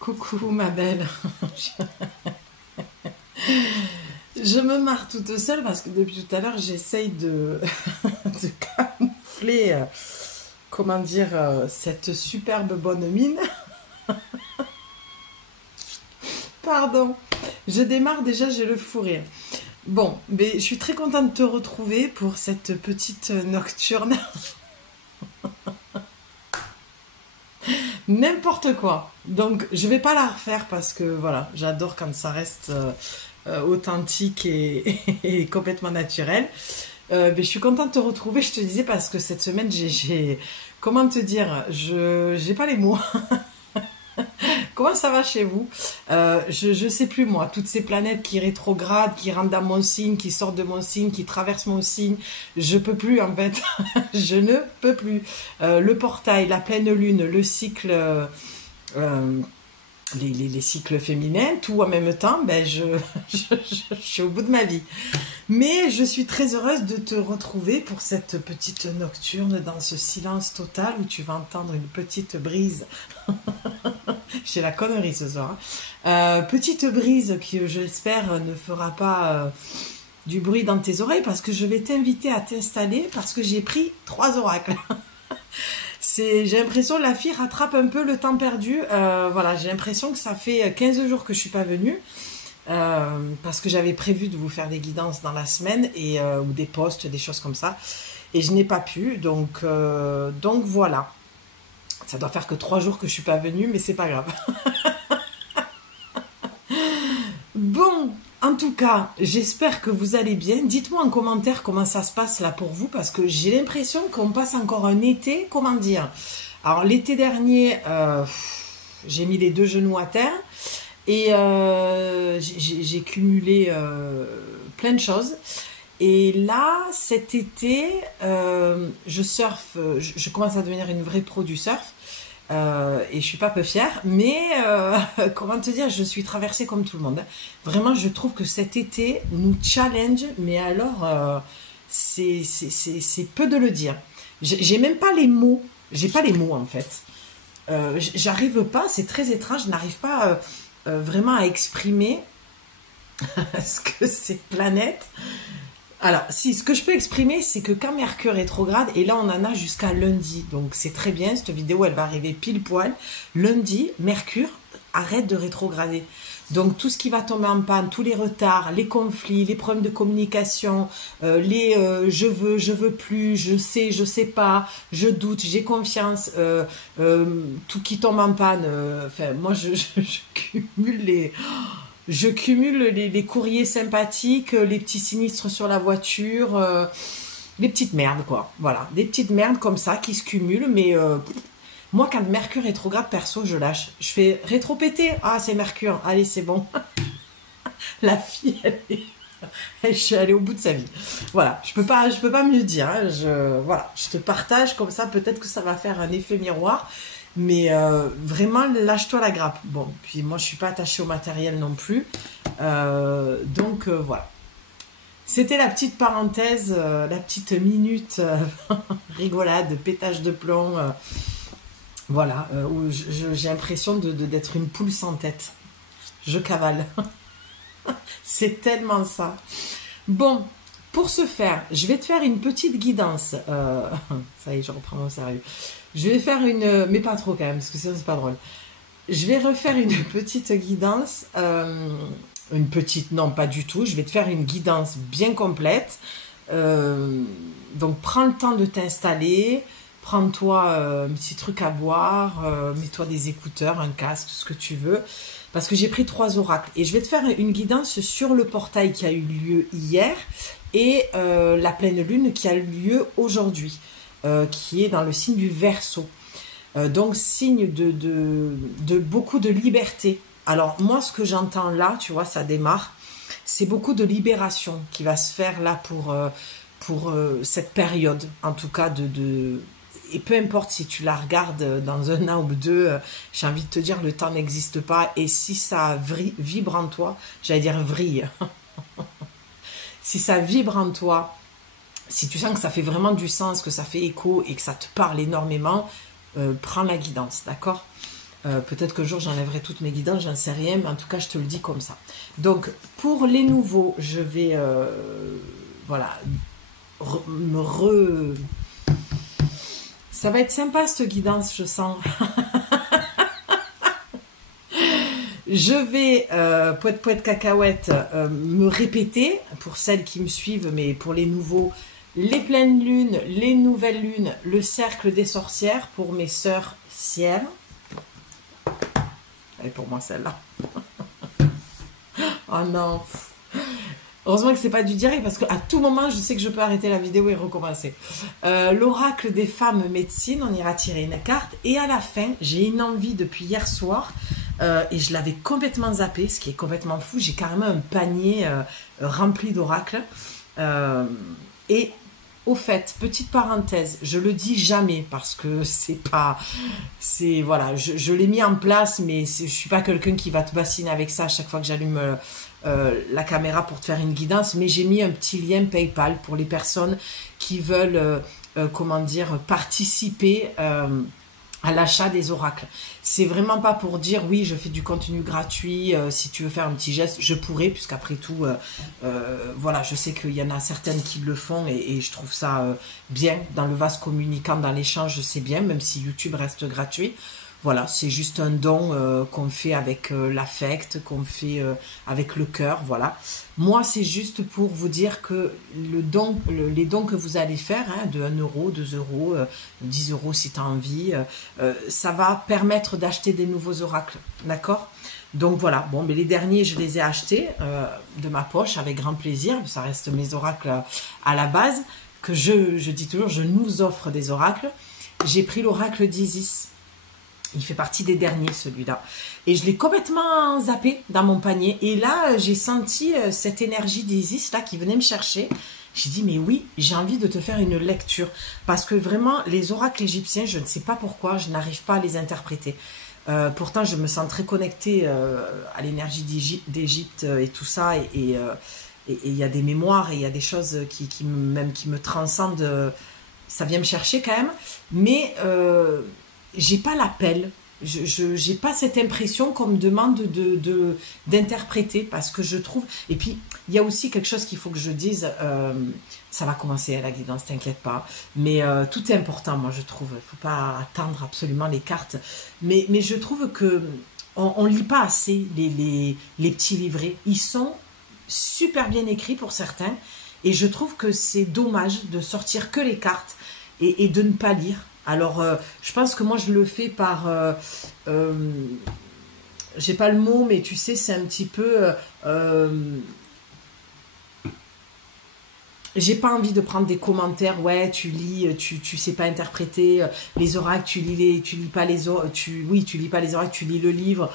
Coucou ma belle. Je me marre toute seule parce que depuis tout à l'heure j'essaye de camoufler, comment dire, cette superbe bonne mine. Pardon, je démarre déjà, j'ai le fou rire. Bon, mais je suis très contente de te retrouver pour cette petite nocturne. N'importe quoi. Donc, je vais pas la refaire parce que voilà, j'adore quand ça reste authentique et complètement naturel. Mais je suis contente de te retrouver, je te disais, parce que cette semaine, comment te dire, j'ai pas les mots. Comment ça va chez vous? Je sais plus moi, toutes ces planètes qui rétrogradent, qui rentrent dans mon signe, qui sortent de mon signe, qui traversent mon signe, je peux plus en fait, je ne peux plus. Le portail, la pleine lune, le cycle, les cycles féminins, tout en même temps, ben je suis au bout de ma vie. Mais je suis très heureuse de te retrouver pour cette petite nocturne dans ce silence total où tu vas entendre une petite brise. J'ai la connerie ce soir. Petite brise qui, j'espère, ne fera pas du bruit dans tes oreilles parce que je vais t'inviter à t'installer parce que j'ai pris 3 oracles. J'ai l'impression que la fille rattrape un peu le temps perdu. Voilà, j'ai l'impression que ça fait 15 jours que je suis pas venue. Parce que j'avais prévu de vous faire des guidances dans la semaine ou des posts, des choses comme ça. Et je n'ai pas pu. Donc voilà. Ça doit faire que 3 jours que je suis pas venue, mais c'est pas grave. Bon, en tout cas, j'espère que vous allez bien. Dites-moi en commentaire comment ça se passe là pour vous, parce que j'ai l'impression qu'on passe encore un été, comment dire. Alors l'été dernier, j'ai mis les 2 genoux à terre et j'ai cumulé plein de choses. Et là, cet été, je surfe, je commence à devenir une vraie pro du surf. Et je suis pas peu fière, mais comment te dire, je suis traversée comme tout le monde. Vraiment, je trouve que cet été nous challenge, mais alors, c'est peu de le dire. J'ai même pas les mots, j'ai pas les mots en fait. J'arrive pas, c'est très étrange, je n'arrive pas vraiment à exprimer ce que ces planètes. Alors, si, ce que je peux exprimer, c'est que quand Mercure rétrograde, et là on en a jusqu'à lundi, donc c'est très bien, cette vidéo elle va arriver pile poil, lundi, Mercure arrête de rétrograder. Donc tout ce qui va tomber en panne, tous les retards, les conflits, les problèmes de communication, je veux plus, je sais pas, je doute, j'ai confiance, tout qui tombe en panne, enfin moi je cumule les courriers sympathiques, les petits sinistres sur la voiture, les petites merdes, quoi. Voilà, des petites merdes comme ça qui se cumulent, mais moi, quand Mercure rétrograde, perso, je lâche. Je fais rétro-péter. Ah, c'est Mercure. Allez, c'est bon. La fille, je suis allée au bout de sa vie. Voilà, je peux pas mieux dire. Hein. Voilà, je te partage comme ça, peut-être que ça va faire un effet miroir. Mais vraiment, lâche-toi la grappe. Bon, puis moi, je suis pas attachée au matériel non plus. Donc, voilà. C'était la petite parenthèse, la petite minute rigolade, pétage de plomb. Voilà, où j'ai l'impression d'être une poule sans tête. Je cavale. C'est tellement ça. Bon, pour ce faire, je vais te faire une petite guidance. Ça y est, je reprends mon sérieux. Je vais faire mais pas trop quand même, parce que sinon c'est pas drôle. Je vais refaire une petite guidance, une petite, non pas du tout, je vais te faire une guidance bien complète. Donc prends le temps de t'installer, prends-toi un petit truc à boire, mets-toi des écouteurs, un casque, ce que tu veux, parce que j'ai pris 3 oracles. Et je vais te faire une guidance sur le portail qui a eu lieu hier et la pleine lune qui a eu lieu aujourd'hui. Qui est dans le signe du Verseau. Donc, signe de beaucoup de liberté. Alors, moi, ce que j'entends là, tu vois, ça démarre, c'est beaucoup de libération qui va se faire là pour cette période, en tout cas, et peu importe si tu la regardes dans 1 an ou 2, j'ai envie de te dire, le temps n'existe pas. Et si ça vibre en toi, j'allais dire vrille, si ça vibre en toi, si tu sens que ça fait vraiment du sens, que ça fait écho et que ça te parle énormément, prends la guidance, d'accord? Peut-être qu'un jour j'enlèverai toutes mes guidances, j'en sais rien, mais en tout cas je te le dis comme ça. Donc pour les nouveaux, je vais voilà, ça va être sympa cette guidance, je sens. Je vais, poète cacahuète, me répéter, pour celles qui me suivent, mais pour les nouveaux, les pleines lunes, les nouvelles lunes, le cercle des sorcières, pour mes sœurs ciel. Et pour moi celle-là. Oh non. Heureusement que c'est pas du direct, parce qu'à tout moment, je sais que je peux arrêter la vidéo et recommencer. L'oracle des femmes médecine, on ira tirer une carte. Et à la fin, j'ai une envie depuis hier soir, et je l'avais complètement zappé, ce qui est complètement fou. J'ai carrément un panier rempli d'oracles. Et au fait, petite parenthèse, je le dis jamais parce que c'est pas, c'est voilà, je l'ai mis en place, mais je suis pas quelqu'un qui va te bassiner avec ça à chaque fois que j'allume la caméra pour te faire une guidance, mais j'ai mis un petit lien PayPal pour les personnes qui veulent, comment dire, participer à l'achat des oracles. C'est vraiment pas pour dire oui, je fais du contenu gratuit, si tu veux faire un petit geste, je pourrais, puisqu'après tout, voilà, je sais qu'il y en a certaines qui le font et je trouve ça bien, dans le vase communicant, dans l'échange, c'est bien, même si YouTube reste gratuit. Voilà, c'est juste un don qu'on fait avec l'affect, qu'on fait avec le cœur, voilà. Moi, c'est juste pour vous dire que le don, les dons que vous allez faire, hein, de 1 euro, 2 euros, 10 euros si tu as envie, ça va permettre d'acheter des nouveaux oracles, d'accord? Donc voilà, bon, mais les derniers, je les ai achetés de ma poche avec grand plaisir, ça reste mes oracles à la base, que je dis toujours, je nous offre des oracles. J'ai pris l'oracle d'Isis. Il fait partie des derniers, celui-là. Et je l'ai complètement zappé dans mon panier. Et là, j'ai senti cette énergie d'Isis là qui venait me chercher. J'ai dit, mais oui, j'ai envie de te faire une lecture. Parce que vraiment, les oracles égyptiens, je ne sais pas pourquoi, je n'arrive pas à les interpréter. Pourtant, je me sens très connectée à l'énergie d'Égypte et tout ça. Et il y a des mémoires et il y a des choses qui me transcendent. Ça vient me chercher quand même. Mais j'ai pas l'appel, j'ai pas cette impression qu'on me demande d'interpréter, parce que je trouve, et puis il y a aussi quelque chose qu'il faut que je dise, ça va commencer à la guidance, t'inquiète pas, mais tout est important, moi je trouve, il faut pas attendre absolument les cartes, mais je trouve que on lit pas assez les petits livrets, ils sont super bien écrits pour certains, et je trouve que c'est dommage de sortir que les cartes et de ne pas lire. Alors, je pense que moi, je le fais par... j'ai pas le mot, mais tu sais, c'est un petit peu... j'ai pas envie de prendre des commentaires. Ouais, tu lis, tu sais pas interpréter les oracles, tu lis pas les oracles, tu lis pas les oracles, tu lis le livre.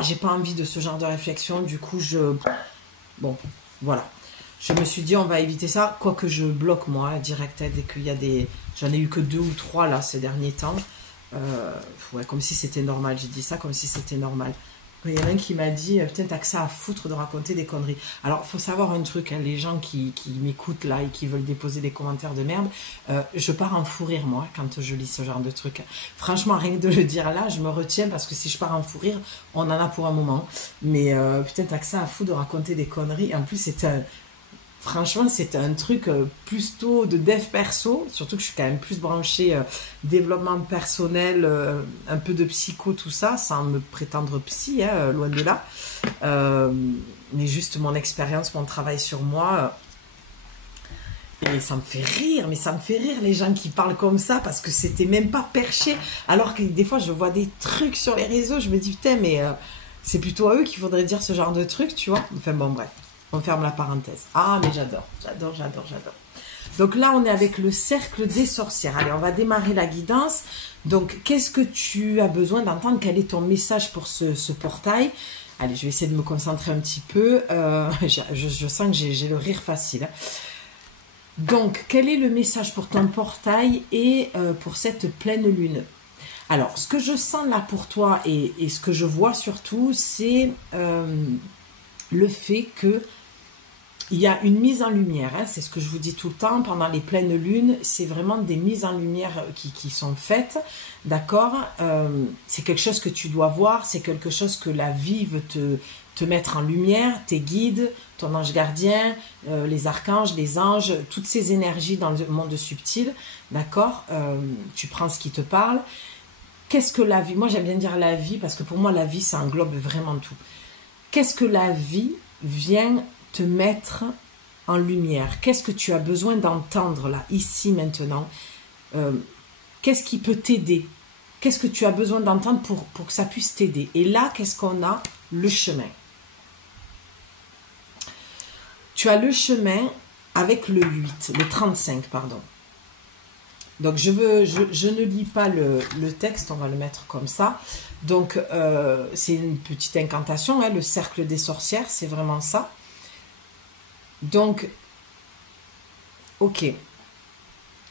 J'ai pas envie de ce genre de réflexion. Du coup, bon, voilà. Je me suis dit, on va éviter ça, quoique je bloque moi, direct, dès qu'il y a des... J'en ai eu que 2 ou 3 là ces derniers temps. Ouais, comme si c'était normal, j'ai dit ça comme si c'était normal. Il y en a un qui m'a dit, putain, t'as que ça à foutre de raconter des conneries. Alors, il faut savoir un truc, hein, les gens qui m'écoutent là et qui veulent déposer des commentaires de merde, je pars en fou rire, moi, quand je lis ce genre de trucs. Franchement, rien que de le dire là, je me retiens, parce que si je pars en fou rire, on en a pour un moment. Mais putain, t'as que ça à foutre de raconter des conneries. En plus, c'est un... Franchement, c'est un truc plutôt de dev perso, surtout que je suis quand même plus branchée développement personnel, un peu de psycho, tout ça, sans me prétendre psy, hein, loin de là. Mais juste mon expérience, mon travail sur moi. Et ça me fait rire, mais ça me fait rire les gens qui parlent comme ça, parce que c'était même pas perché. Alors que des fois, je vois des trucs sur les réseaux, je me dis, putain, mais c'est plutôt à eux qu'il faudrait dire ce genre de trucs, tu vois. Enfin bon, bref. On ferme la parenthèse. Ah, mais j'adore. Donc là, on est avec le cercle des sorcières. Allez, on va démarrer la guidance. Donc, qu'est-ce que tu as besoin d'entendre? Quel est ton message pour ce portail? Allez, je vais essayer de me concentrer un petit peu. Je sens que j'ai le rire facile. Donc, quel est le message pour ton portail et pour cette pleine lune? Alors, ce que je sens là pour toi et ce que je vois surtout, c'est le fait que il y a une mise en lumière, hein, c'est ce que je vous dis tout le temps, pendant les pleines lunes, c'est vraiment des mises en lumière qui sont faites, d'accord. C'est quelque chose que tu dois voir, c'est quelque chose que la vie veut te mettre en lumière, tes guides, ton ange gardien, les archanges, les anges, toutes ces énergies dans le monde subtil, d'accord. Tu prends ce qui te parle. Qu'est-ce que la vie? Moi j'aime bien dire la vie, parce que pour moi la vie ça englobe vraiment tout. Qu'est-ce que la vie vient te mettre en lumière? Qu'est-ce que tu as besoin d'entendre là, ici, maintenant? Qu'est-ce qui peut t'aider? Qu'est-ce que tu as besoin d'entendre pour que ça puisse t'aider? Et là, qu'est-ce qu'on a? Le chemin. Tu as le chemin avec le 8, le 35, pardon. Donc, je ne lis pas le texte, on va le mettre comme ça. Donc, c'est une petite incantation, hein, le cercle des sorcières, c'est vraiment ça. Donc, ok,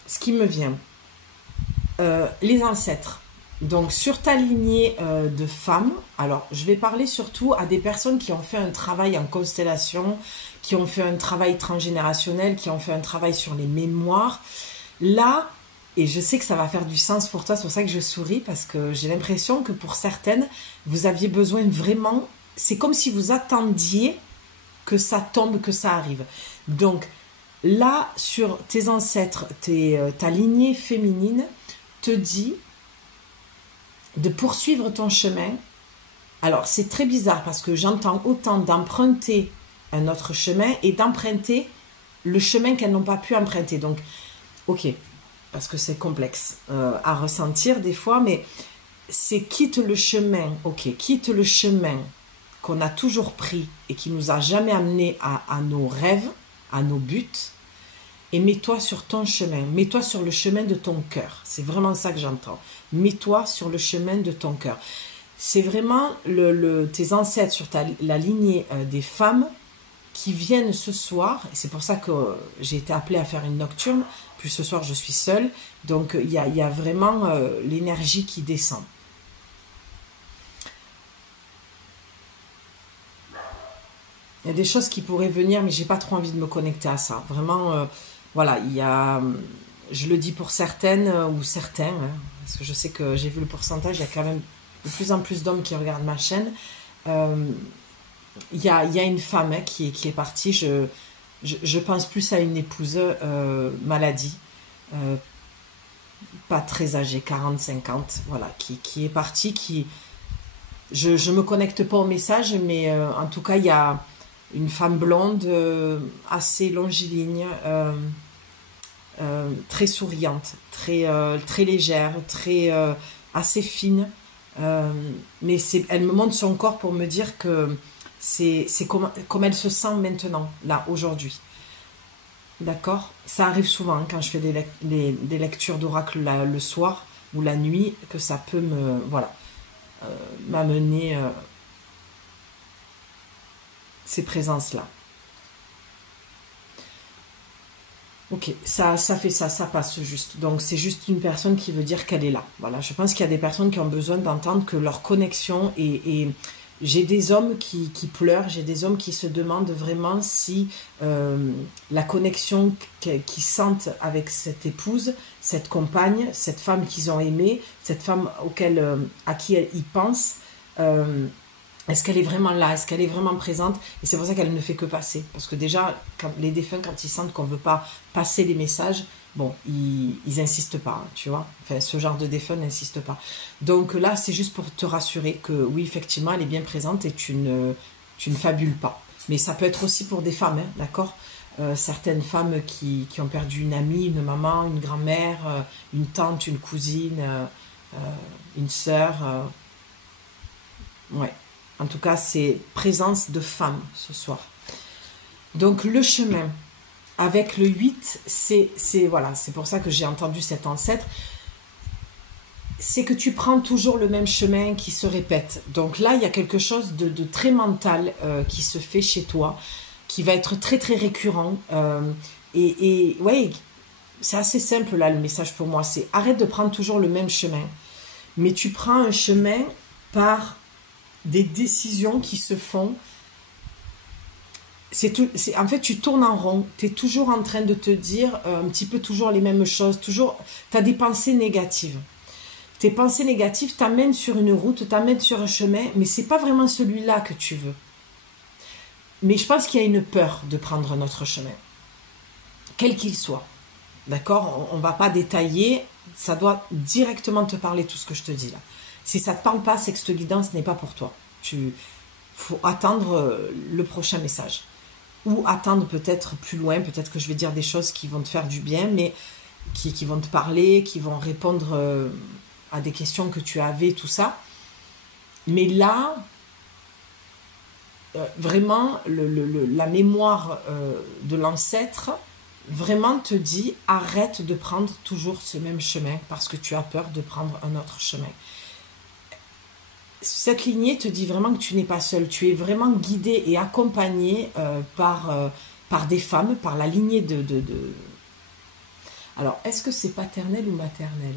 ce qui me vient, les ancêtres. Donc, sur ta lignée de femmes, alors, je vais parler surtout à des personnes qui ont fait un travail en constellation, qui ont fait un travail transgénérationnel, qui ont fait un travail sur les mémoires. Là, et je sais que ça va faire du sens pour toi, c'est pour ça que je souris, parce que j'ai l'impression que pour certaines, vous aviez besoin vraiment, c'est comme si vous attendiez que ça tombe, que ça arrive. Donc là, sur tes ancêtres, ta lignée féminine te dit de poursuivre ton chemin. Alors c'est très bizarre parce que j'entends autant d'emprunter un autre chemin et d'emprunter le chemin qu'elles n'ont pas pu emprunter. Donc, ok, parce que c'est complexe à ressentir des fois, mais c'est quitte le chemin, ok, quitte le chemin qu'on a toujours pris et qui nous a jamais amené à nos rêves, à nos buts, et mets-toi sur ton chemin, mets-toi sur le chemin de ton cœur. C'est vraiment ça que j'entends. Mets-toi sur le chemin de ton cœur. C'est vraiment tes ancêtres sur la lignée des femmes qui viennent ce soir, et c'est pour ça que j'ai été appelée à faire une nocturne, puis ce soir je suis seule, donc il y a vraiment l'énergie qui descend. Il y a des choses qui pourraient venir, mais j'ai pas trop envie de me connecter à ça. Vraiment, voilà, il y a, je le dis pour certaines ou certains, hein, parce que je sais que j'ai vu le pourcentage, il y a quand même de plus en plus d'hommes qui regardent ma chaîne. Il y a une femme hein, qui est partie, je pense plus à une épouse maladie, pas très âgée, 40-50, voilà, qui est partie, je me connecte pas au message, mais en tout cas, il y a une femme blonde, assez longiligne, très souriante, très légère, assez fine, mais elle me montre son corps pour me dire que c'est comme elle se sent maintenant, là, aujourd'hui. D'accord? Ça arrive souvent hein, quand je fais des lectures d'oracle le soir ou la nuit, que ça peut m'amener ces présences-là. Ok, ça fait ça passe juste. Donc c'est juste une personne qui veut dire qu'elle est là. Voilà, je pense qu'il y a des personnes qui ont besoin d'entendre que leur connexion est j'ai des hommes qui pleurent, j'ai des hommes qui se demandent vraiment si la connexion qu'ils sentent avec cette épouse, cette compagne, cette femme qu'ils ont aimée, cette femme à qui ils pensent, est-ce qu'elle est vraiment là? Est-ce qu'elle est vraiment présente? Et c'est pour ça qu'elle ne fait que passer. Parce que déjà, les défunts, quand ils sentent qu'on ne veut pas passer les messages, bon, ils n'insistent pas, tu vois. Enfin, ce genre de défunt n'insiste pas. Donc là, c'est juste pour te rassurer que oui, effectivement, elle est bien présente et tu ne fabules pas. Mais ça peut être aussi pour des femmes, hein, d'accord? Certaines femmes qui ont perdu une amie, une maman, une grand-mère, une tante, une cousine, une sœur. Ouais. En tout cas, c'est présence de femmes ce soir. Donc, le chemin avec le 8, c'est pour ça que j'ai entendu cet ancêtre. C'est que tu prends toujours le même chemin qui se répète. Donc là, il y a quelque chose de très mental qui se fait chez toi, qui va être très, très récurrent. Et ouais, c'est assez simple là, le message pour moi. C'est arrête de prendre toujours le même chemin. Mais tu prends un chemin par des décisions qui se font En fait, tu tournes en rond. Tu es toujours en train de te dire un petit peu toujours les mêmes choses. Toujours, tu as des pensées négatives. Tes pensées négatives t'amènent sur une route, t'amènent sur un chemin, mais c'est pas vraiment celui-là que tu veux. Mais je pense qu'il y a une peur de prendre un autre chemin, quel qu'il soit. D'accord? On ne va pas détailler, ça doit directement te parler tout ce que je te dis là. Si ça ne te parle pas, c'est que cette guidance n'est pas pour toi. Faut attendre le prochain message. Ou attendre peut-être plus loin, peut-être que je vais dire des choses qui vont te faire du bien, mais qui vont te parler, qui vont répondre à des questions que tu avais, tout ça. Mais là, vraiment, la mémoire de l'ancêtre vraiment te dit arrête de prendre toujours ce même chemin parce que tu as peur de prendre un autre chemin. Cette lignée te dit vraiment que tu n'es pas seul, tu es vraiment guidé et accompagné par des femmes, par la lignée de... Alors, est-ce que c'est paternel ou maternel?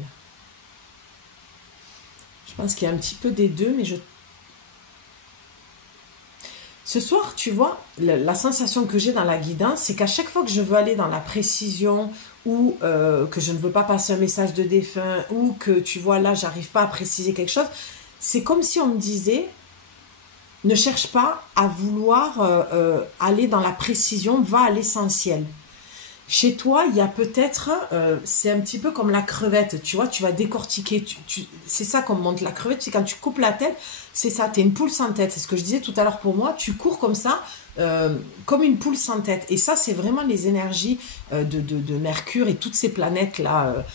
Je pense qu'il y a un petit peu des deux, mais ce soir, tu vois, la sensation que j'ai dans la guidance, c'est qu'à chaque fois que je veux aller dans la précision ou que je ne veux pas passer un message de défunt ou que, tu vois, là, j'arrive pas à préciser quelque chose, c'est comme si on me disait, ne cherche pas à vouloir aller dans la précision, va à l'essentiel. Chez toi, il y a peut-être, c'est un petit peu comme la crevette, tu vois, tu vas décortiquer, c'est ça qu'on monte la crevette, c'est quand tu coupes la tête, c'est ça, tu es une poule sans tête, c'est ce que je disais tout à l'heure pour moi, tu cours comme ça, comme une poule sans tête, et ça c'est vraiment les énergies de Mercure et toutes ces planètes-là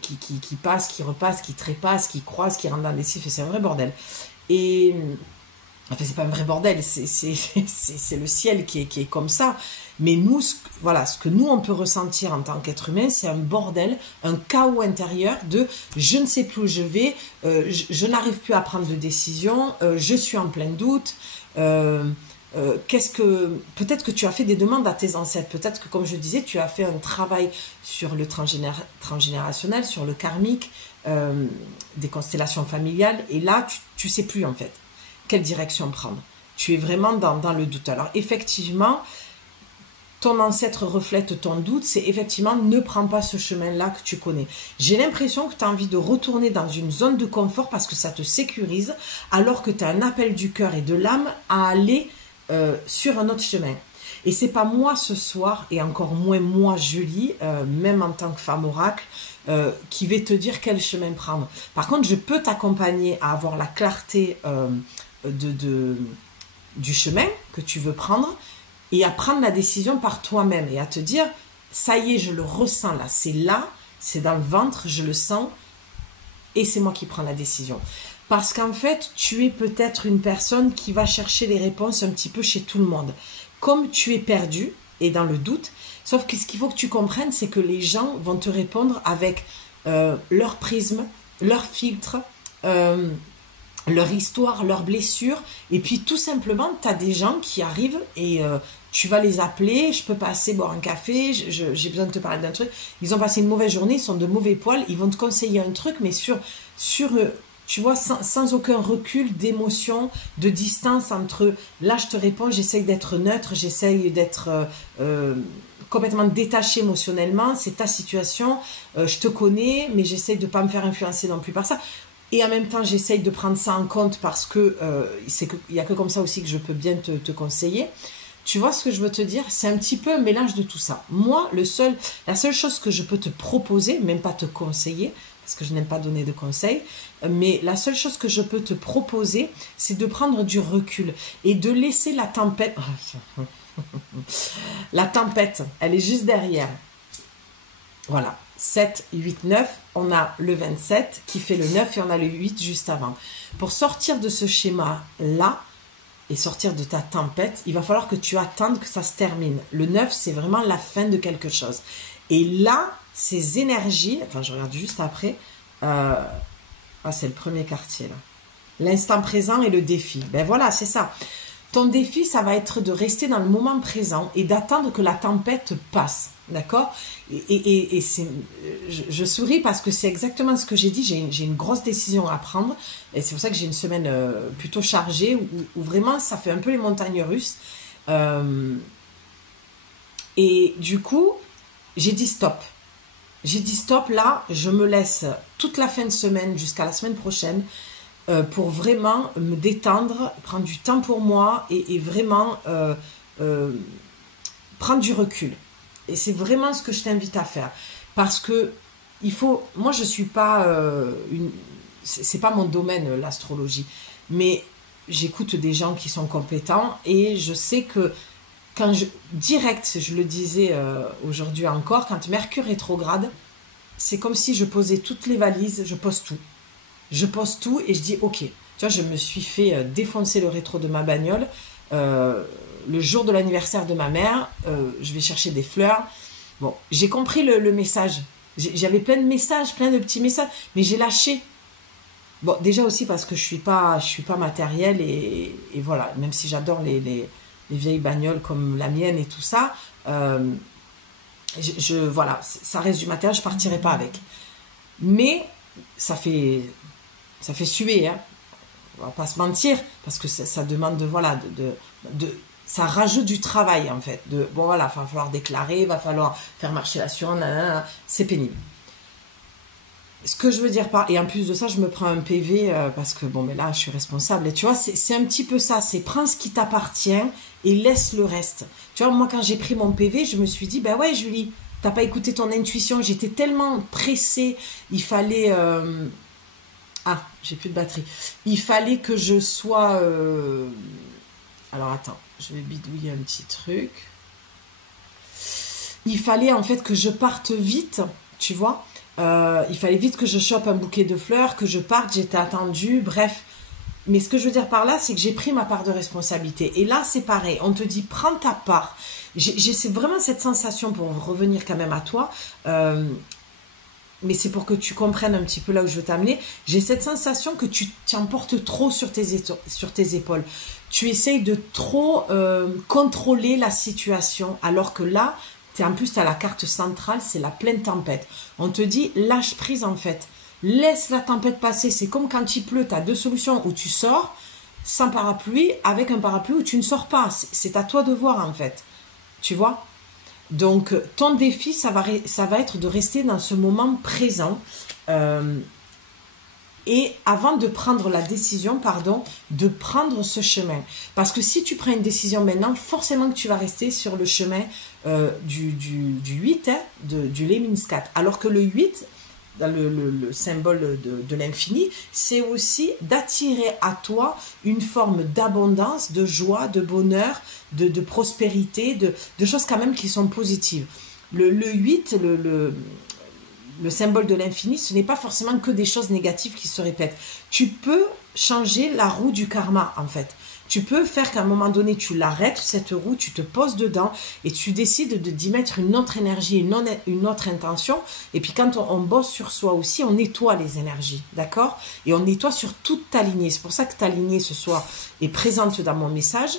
qui passent, qui repassent, qui trépassent, qui croisent, qui rentrent dans des cycles, c'est un vrai bordel. Et, enfin c'est pas un vrai bordel, c'est le ciel qui est comme ça. Mais nous, voilà, ce que nous, on peut ressentir en tant qu'être humain, c'est un bordel, un chaos intérieur de je ne sais plus où je vais, je n'arrive plus à prendre de décision, je suis en plein doute. Peut-être que tu as fait des demandes à tes ancêtres, peut-être que, comme je disais, tu as fait un travail sur le transgénérationnel, sur le karmique, des constellations familiales, et là, tu sais plus en fait quelle direction prendre. Tu es vraiment dans le doute. Alors, effectivement, ton ancêtre reflète ton doute, c'est effectivement ne prends pas ce chemin-là que tu connais. J'ai l'impression que tu as envie de retourner dans une zone de confort parce que ça te sécurise, alors que tu as un appel du cœur et de l'âme à aller sur un autre chemin. Et c'est pas moi ce soir, et encore moins moi Julie, même en tant que femme oracle, qui vais te dire quel chemin prendre. Par contre, je peux t'accompagner à avoir la clarté du chemin que tu veux prendre, et à prendre la décision par toi-même et à te dire, ça y est, je le ressens là, c'est dans le ventre, je le sens et c'est moi qui prends la décision. Parce qu'en fait, tu es peut-être une personne qui va chercher les réponses un petit peu chez tout le monde. Comme tu es perdu et dans le doute, sauf que ce qu'il faut que tu comprennes, c'est que les gens vont te répondre avec leur prisme, leur filtre, leur histoire, leurs blessures, et puis tout simplement, tu as des gens qui arrivent et tu vas les appeler, je peux passer boire un café, j'ai besoin de te parler d'un truc, ils ont passé une mauvaise journée, ils sont de mauvais poils, ils vont te conseiller un truc, mais sur tu vois, sans aucun recul d'émotion, de distance entre, là je te réponds, j'essaye d'être neutre, j'essaye d'être complètement détaché émotionnellement, c'est ta situation, je te connais, mais j'essaye de ne pas me faire influencer non plus par ça. Et en même temps, j'essaye de prendre ça en compte parce que il n'y a que comme ça aussi que je peux bien te conseiller. Tu vois ce que je veux te dire? C'est un petit peu un mélange de tout ça. Moi, la seule chose que je peux te proposer, même pas te conseiller, parce que je n'aime pas donner de conseils, mais la seule chose que je peux te proposer, c'est de prendre du recul et de laisser la tempête... La tempête, elle est juste derrière. Voilà. 7, 8, 9, on a le 27 qui fait le 9 et on a le 8 juste avant. Pour sortir de ce schéma-là et sortir de ta tempête, il va falloir que tu attendes que ça se termine. Le 9, c'est vraiment la fin de quelque chose. Et là, ces énergies, enfin je regarde juste après, c'est le premier quartier là. L'instant présent et le défi. Ben voilà, c'est ça. Ton défi, ça va être de rester dans le moment présent et d'attendre que la tempête passe. D'accord? Et je souris parce que c'est exactement ce que j'ai dit. J'ai une grosse décision à prendre. Et c'est pour ça que j'ai une semaine plutôt chargée où vraiment ça fait un peu les montagnes russes. Et du coup, j'ai dit stop. J'ai dit stop, là, je me laisse toute la fin de semaine jusqu'à la semaine prochaine pour vraiment me détendre, prendre du temps pour moi et vraiment prendre du recul. Et c'est vraiment ce que je t'invite à faire. Parce que il faut... Moi, je suis pas... c'est pas mon domaine, l'astrologie. Mais j'écoute des gens qui sont compétents et je sais que direct, je le disais aujourd'hui encore, quand Mercure rétrograde, c'est comme si je posais toutes les valises, je pose tout. Je pose tout et je dis ok. Tu vois, je me suis fait défoncer le rétro de ma bagnole. Le jour de l'anniversaire de ma mère, je vais chercher des fleurs. Bon, j'ai compris le message. J'avais plein de messages, plein de petits messages, mais j'ai lâché. Bon, déjà aussi parce que je suis pas matérielle et voilà, même si j'adore les vieilles bagnoles comme la mienne et tout ça, voilà, ça reste du matériel, je partirai pas avec. Mais ça fait suer, hein. On va pas se mentir, parce que ça demande voilà, ça rajoute du travail en fait. Bon voilà, il va falloir déclarer, il va falloir faire marcher l'assurance, c'est pénible. Ce que je veux dire par... Et en plus de ça, je me prends un PV parce que, bon, mais là, je suis responsable. Et tu vois, c'est un petit peu ça. C'est prends ce qui t'appartient et laisse le reste. Tu vois, moi, quand j'ai pris mon PV, je me suis dit, ben ouais, Julie, t'as pas écouté ton intuition. J'étais tellement pressée. Il fallait... Ah, j'ai plus de batterie. Il fallait que je sois... Alors, attends, je vais bidouiller un petit truc. Il fallait, en fait, que je parte vite, tu vois. Il fallait vite que je chope un bouquet de fleurs, que je parte, j'étais attendue, bref. Mais ce que je veux dire par là, c'est que j'ai pris ma part de responsabilité. Et là, c'est pareil, on te dit, prends ta part. J'ai vraiment cette sensation, pour revenir quand même à toi, mais c'est pour que tu comprennes un petit peu là où je veux t'amener, j'ai cette sensation que tu t'emportes trop sur tes épaules. Tu essayes de trop contrôler la situation, alors que là, en plus, tu as la carte centrale, c'est la pleine tempête. On te dit, lâche prise en fait. Laisse la tempête passer. C'est comme quand il pleut, tu as deux solutions où tu sors sans parapluie, avec un parapluie où tu ne sors pas. C'est à toi de voir en fait. Tu vois? Donc, ton défi, ça va être de rester dans ce moment présent. Et avant de prendre la décision, de prendre ce chemin. Parce que si tu prends une décision maintenant, forcément que tu vas rester sur le chemin du 8, hein, du Lemniscat. Alors que le 8, dans le symbole de l'infini, c'est aussi d'attirer à toi une forme d'abondance, de joie, de bonheur, de prospérité, de choses quand même qui sont positives. Le 8, le symbole de l'infini, ce n'est pas forcément que des choses négatives qui se répètent. Tu peux changer la roue du karma, en fait. Tu peux faire qu'à un moment donné, tu l'arrêtes, cette roue, tu te poses dedans et tu décides d'y mettre une autre énergie, une autre intention. Et puis quand on bosse sur soi aussi, on nettoie les énergies, d'accord? Et on nettoie sur toute ta lignée. C'est pour ça que ta lignée ce soir est présente dans mon message.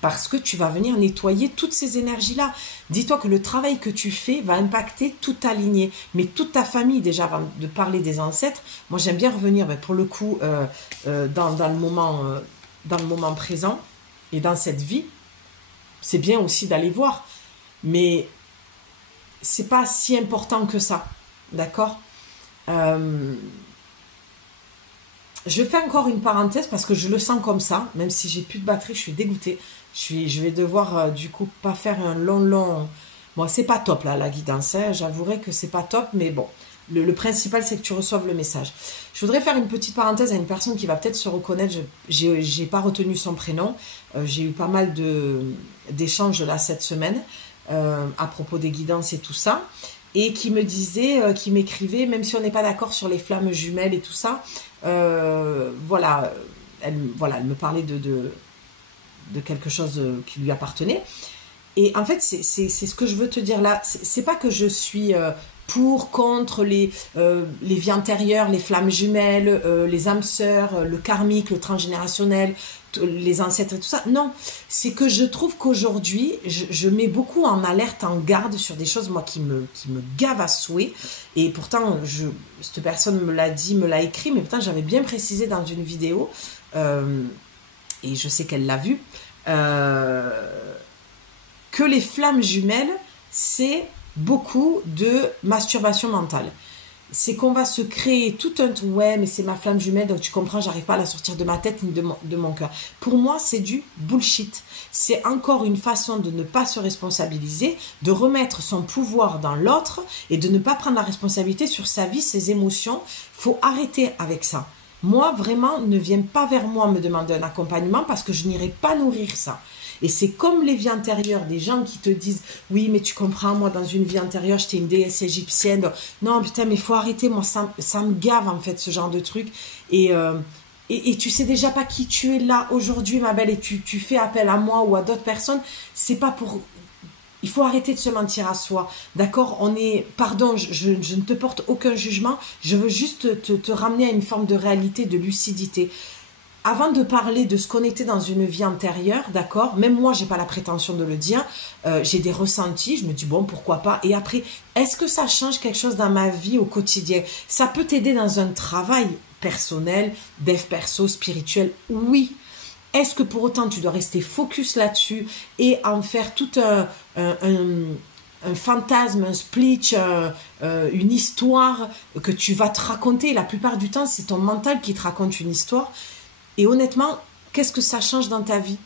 Parce que tu vas venir nettoyer toutes ces énergies-là. Dis-toi que le travail que tu fais va impacter toute ta lignée, mais toute ta famille déjà, avant de parler des ancêtres. Moi, j'aime bien revenir, pour le coup, dans le moment présent et dans cette vie. C'est bien aussi d'aller voir, mais c'est pas si important que ça, d'accord? Je vais faire encore une parenthèse parce que je le sens comme ça, même si j'ai plus de batterie, je suis dégoûtée. Je vais devoir du coup pas faire un long... Bon, c'est pas top là, la guidance, hein. J'avouerai que c'est pas top, mais bon, le principal c'est que tu reçoives le message. Je voudrais faire une petite parenthèse à une personne qui va peut-être se reconnaître, j'ai pas retenu son prénom, j'ai eu pas mal d'échanges là cette semaine à propos des guidances et tout ça, et qui me disait, qui m'écrivait, même si on n'est pas d'accord sur les flammes jumelles et tout ça, voilà, elle me parlait de quelque chose qui lui appartenait. Et en fait, c'est ce que je veux te dire là. C'est pas que je suis pour, contre les vies antérieures, les flammes jumelles, les âmes sœurs, le karmique, le transgénérationnel, les ancêtres et tout ça. Non, c'est que je trouve qu'aujourd'hui, je mets beaucoup en alerte, en garde sur des choses, moi, qui me gavent à souhait. Et pourtant, cette personne me l'a dit, me l'a écrit, mais pourtant, j'avais bien précisé dans une vidéo, et je sais qu'elle l'a vu. que les flammes jumelles, c'est beaucoup de masturbation mentale. C'est qu'on va se créer tout un truc, ouais, mais c'est ma flamme jumelle, donc tu comprends, j'arrive pas à la sortir de ma tête ni de mon cœur. Pour moi, c'est du bullshit. C'est encore une façon de ne pas se responsabiliser, de remettre son pouvoir dans l'autre et de ne pas prendre la responsabilité sur sa vie, ses émotions. Faut arrêter avec ça. Moi, vraiment, ne viens pas vers moi me demander un accompagnement parce que je n'irai pas nourrir ça. Et c'est comme les vies antérieures, des gens qui te disent « Oui, mais tu comprends, moi, dans une vie antérieure, j'étais une déesse égyptienne. » Non, putain, mais il faut arrêter. Moi, ça me gave, en fait, ce genre de truc. Et tu sais déjà pas qui tu es là aujourd'hui, ma belle, et tu fais appel à moi ou à d'autres personnes. C'est pas pour... Il faut arrêter de se mentir à soi, d'accord? Pardon, je ne te porte aucun jugement, je veux juste te ramener à une forme de réalité, de lucidité. Avant de parler de ce qu'on était dans une vie antérieure, d'accord? Même moi, j'ai pas la prétention de le dire, j'ai des ressentis, je me dis bon, pourquoi pas? Et après, est-ce que ça change quelque chose dans ma vie au quotidien? Ça peut t'aider dans un travail personnel, dev perso, spirituel, oui. Est-ce que pour autant tu dois rester focus là-dessus et en faire tout un fantasme, un speech, une histoire que tu vas te raconter? La plupart du temps, c'est ton mental qui te raconte une histoire. Et honnêtement, qu'est-ce que ça change dans ta vie?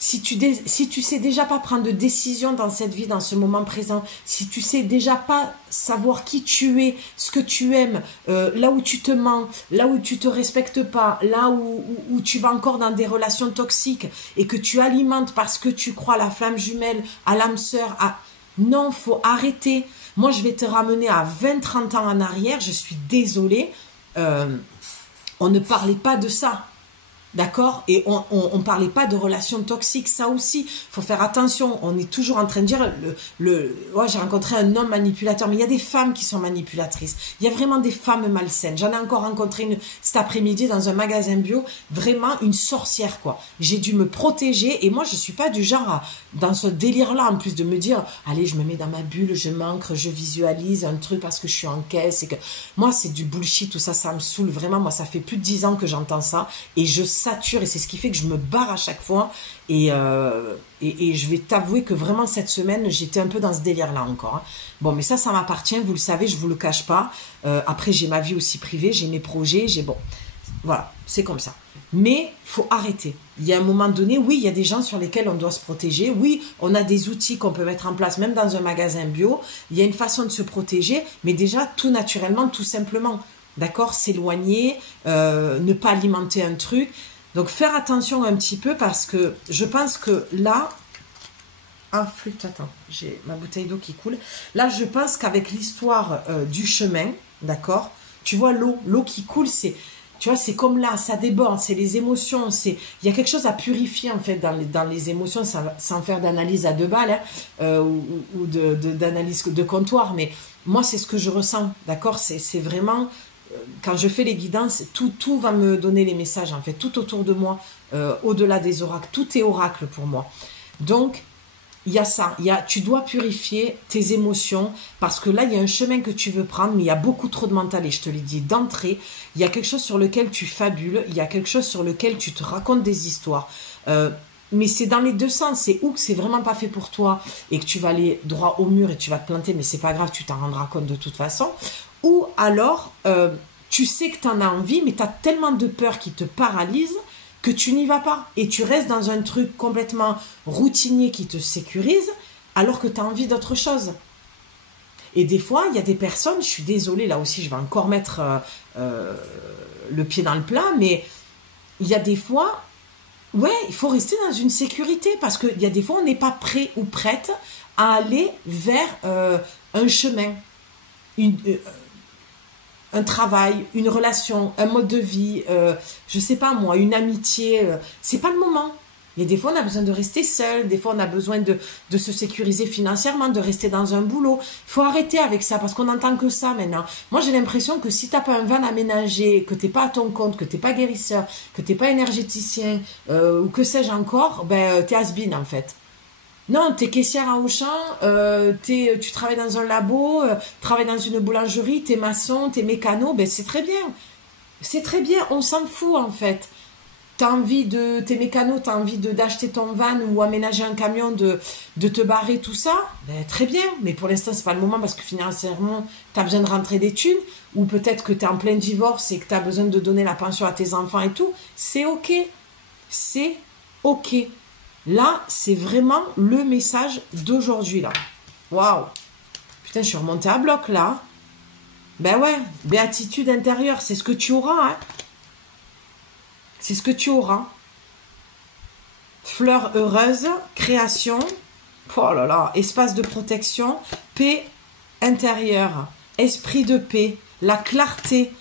Si tu sais déjà pas prendre de décision dans cette vie, dans ce moment présent, si tu sais déjà pas savoir qui tu es, ce que tu aimes, là où tu te mens, là où tu te respectes pas, là où tu vas encore dans des relations toxiques et que tu alimentes parce que tu crois à la flamme jumelle, à l'âme sœur, non, faut arrêter. Moi, je vais te ramener à 20-30 ans en arrière, je suis désolée, on ne parlait pas de ça. D'accord? Et on parlait pas de relations toxiques, ça aussi, faut faire attention. On est toujours en train de dire, ouais, j'ai rencontré un homme manipulateur, mais il y a des femmes qui sont manipulatrices. Il y a vraiment des femmes malsaines. J'en ai encore rencontré une cet après-midi dans un magasin bio, vraiment une sorcière, quoi. J'ai dû me protéger et moi, je suis pas du genre dans ce délire-là, en plus de me dire, allez, je me mets dans ma bulle, je m'ancre, je visualise un truc parce que je suis en caisse et que moi, c'est du bullshit, tout ça, ça me saoule vraiment. Moi, ça fait plus de 10 ans que j'entends ça et je sature et c'est ce qui fait que je me barre à chaque fois et je vais t'avouer que vraiment cette semaine j'étais un peu dans ce délire là encore, hein. Bon, mais ça m'appartient, vous le savez, je vous le cache pas. Après j'ai ma vie aussi privée, j'ai mes projets, bon, voilà, c'est comme ça. Mais faut arrêter. Il y a un moment donné, oui, il y a des gens sur lesquels on doit se protéger. Oui, on a des outils qu'on peut mettre en place, même dans un magasin bio. Il y a une façon de se protéger, mais déjà tout naturellement, tout simplement. D'accord? S'éloigner, ne pas alimenter un truc. Donc, faire attention un petit peu parce que je pense que là... Ah, flûte, attends, j'ai ma bouteille d'eau qui coule. Là, je pense qu'avec l'histoire du chemin, d'accord? Tu vois, l'eau qui coule, c'est... Tu vois, c'est comme là, ça déborde, c'est les émotions, il y a quelque chose à purifier en fait dans les émotions, sans faire d'analyse à 2 balles, hein, ou d'analyse de comptoir, mais moi c'est ce que je ressens, d'accord? C'est vraiment, quand je fais les guidances, tout va me donner les messages en fait, tout autour de moi, au-delà des oracles, tout est oracle pour moi. Donc, il y a ça, tu dois purifier tes émotions parce que là, il y a un chemin que tu veux prendre, mais il y a beaucoup trop de mental et je te l'ai dit d'entrée, il y a quelque chose sur lequel tu fabules, il y a quelque chose sur lequel tu te racontes des histoires. Mais c'est dans les deux sens, c'est ou que c'est vraiment pas fait pour toi et que tu vas aller droit au mur et tu vas te planter, mais c'est pas grave, tu t'en rendras compte de toute façon. Ou alors, tu sais que tu en as envie, mais tu as tellement de peur qui te paralyse que tu n'y vas pas et tu restes dans un truc complètement routinier qui te sécurise alors que tu as envie d'autre chose. Et des fois, il y a des personnes, je suis désolée, là aussi je vais encore mettre le pied dans le plat, mais il y a des fois, ouais, il faut rester dans une sécurité parce qu'il y a des fois on n'est pas prêt ou prête à aller vers un chemin, un travail, une relation, un mode de vie, je sais pas moi, une amitié, c'est pas le moment. Il y a des fois on a besoin de rester seul, des fois on a besoin de se sécuriser financièrement, de rester dans un boulot. Il faut arrêter avec ça parce qu'on n'entend que ça maintenant. Moi j'ai l'impression que si t'as pas un van aménagé, que t'es pas à ton compte, que t'es pas guérisseur, que t'es pas énergéticien, ou que sais-je encore, ben t'es has-been en fait. Non, t'es caissière à Auchan, tu travailles dans un labo, travailles dans une boulangerie, t'es maçon, t'es mécano, ben c'est très bien. C'est très bien, on s'en fout en fait. t'as envie de, t'es mécano, t'as envie d'acheter ton van ou aménager un camion, de te barrer, tout ça, ben, très bien. Mais pour l'instant, c'est pas le moment parce que financièrement, t'as besoin de rentrer des thunes. Ou peut-être que t'es en plein divorce et que t'as besoin de donner la pension à tes enfants et tout. C'est ok. C'est ok. Là, c'est vraiment le message d'aujourd'hui, là. Waouh. Putain, je suis remontée à bloc, là. Ben ouais, béatitude intérieure, c'est ce que tu auras, hein. C'est ce que tu auras. Fleur heureuse, création, oh là là, espace de protection, paix intérieure, esprit de paix, la clarté.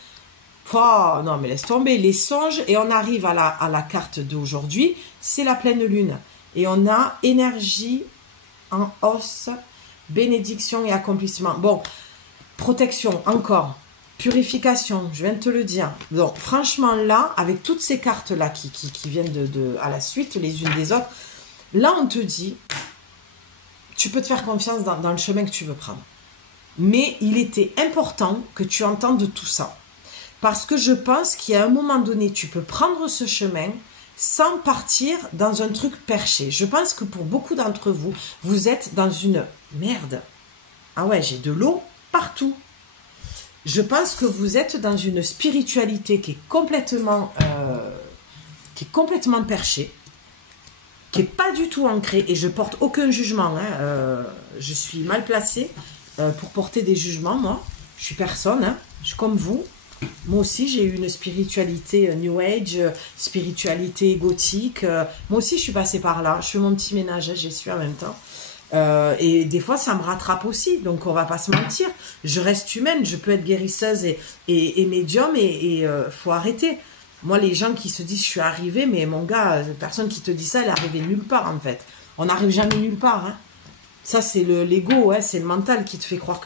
Oh non, mais laisse tomber, les songes. Et on arrive à la carte d'aujourd'hui, c'est la pleine lune. Et on a énergie en hausse, bénédiction et accomplissement. Bon, protection, encore. Purification, je viens de te le dire. Donc, franchement, là, avec toutes ces cartes-là qui viennent à la suite, les unes des autres, là, on te dit, tu peux te faire confiance dans le chemin que tu veux prendre. Mais il était important que tu entendes tout ça. Parce que je pense qu'à un moment donné, tu peux prendre ce chemin sans partir dans un truc perché. Je pense que pour beaucoup d'entre vous, vous êtes dans une merde. Ah ouais, j'ai de l'eau partout. Je pense que vous êtes dans une spiritualité qui est complètement perchée, qui n'est pas du tout ancrée, et je porte aucun jugement. Hein, je suis mal placée pour porter des jugements, moi. Je suis personne, hein, je suis comme vous. Moi aussi, j'ai eu une spiritualité New Age, spiritualité gothique. Moi aussi, je suis passée par là. Je fais mon petit ménage, hein, j'y suis en même temps. Et des fois ça me rattrape aussi, donc on va pas se mentir, je reste humaine, je peux être guérisseuse et médium, et faut arrêter. Moi, les gens qui se disent je suis arrivée, mais mon gars, personne qui te dit ça, elle est arrivée nulle part en fait. On n'arrive jamais nulle part, hein. Ça c'est l'ego, hein, c'est le mental qui te fait croire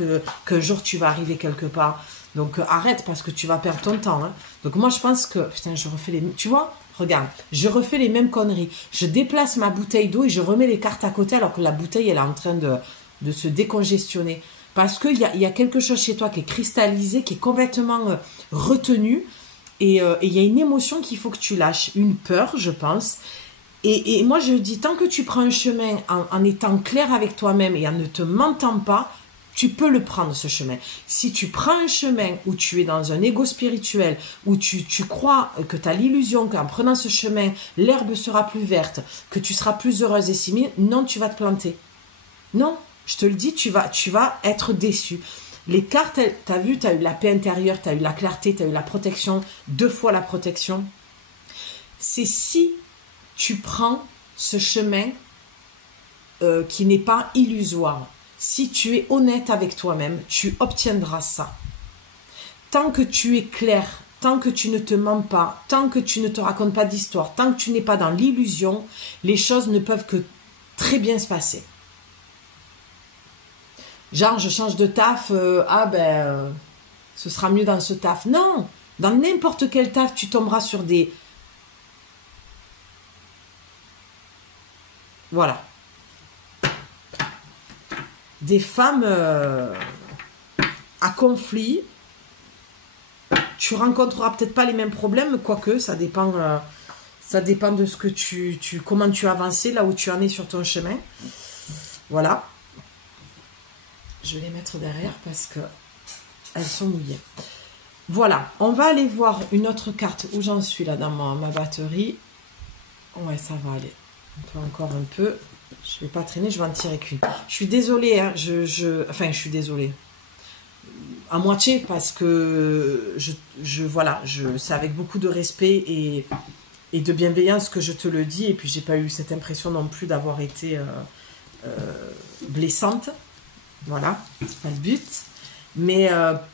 qu'un jour tu vas arriver quelque part. Donc arrête, parce que tu vas perdre ton temps, hein. Donc moi je pense que, putain, je refais les... Tu vois, regarde, je refais les mêmes conneries. Je déplace ma bouteille d'eau et je remets les cartes à côté alors que la bouteille, elle est en train de se décongestionner. Parce qu'il y a quelque chose chez toi qui est cristallisé, qui est complètement retenu. Et il y a une émotion qu'il faut que tu lâches. Une peur, je pense. Et moi, je dis, tant que tu prends un chemin en étant clair avec toi-même et en ne te mentant pas, tu peux le prendre, ce chemin. Si tu prends un chemin où tu es dans un ego spirituel, où tu crois que tu as l'illusion qu'en prenant ce chemin, l'herbe sera plus verte, que tu seras plus heureuse et similaire, non, tu vas te planter. Non, je te le dis, tu vas être déçu. Les cartes, tu as vu, tu as eu la paix intérieure, tu as eu la clarté, tu as eu la protection, 2 fois la protection. C'est si tu prends ce chemin qui n'est pas illusoire. Si tu es honnête avec toi-même, tu obtiendras ça. Tant que tu es clair, tant que tu ne te mens pas, tant que tu ne te racontes pas d'histoire, tant que tu n'es pas dans l'illusion, les choses ne peuvent que très bien se passer. Genre, je change de taf, ce sera mieux dans ce taf. Non, dans n'importe quel taf, tu tomberas sur des... Voilà. Des femmes à conflit. Tu rencontreras peut-être pas les mêmes problèmes, quoique ça dépend de ce que comment tu as avancé, là où tu en es sur ton chemin. Voilà. Je vais les mettre derrière parce que elles sont mouillées. Voilà, on va aller voir une autre carte où j'en suis là dans ma batterie. Ouais, ça va aller. Un peu encore un peu. Je vais pas traîner, je vais en tirer qu'une. Je suis désolée, hein, je suis désolée. À moitié, parce que c'est avec beaucoup de respect et de bienveillance que je te le dis. Et puis, j'ai pas eu cette impression non plus d'avoir été blessante. Voilà, c'est pas le but. Mais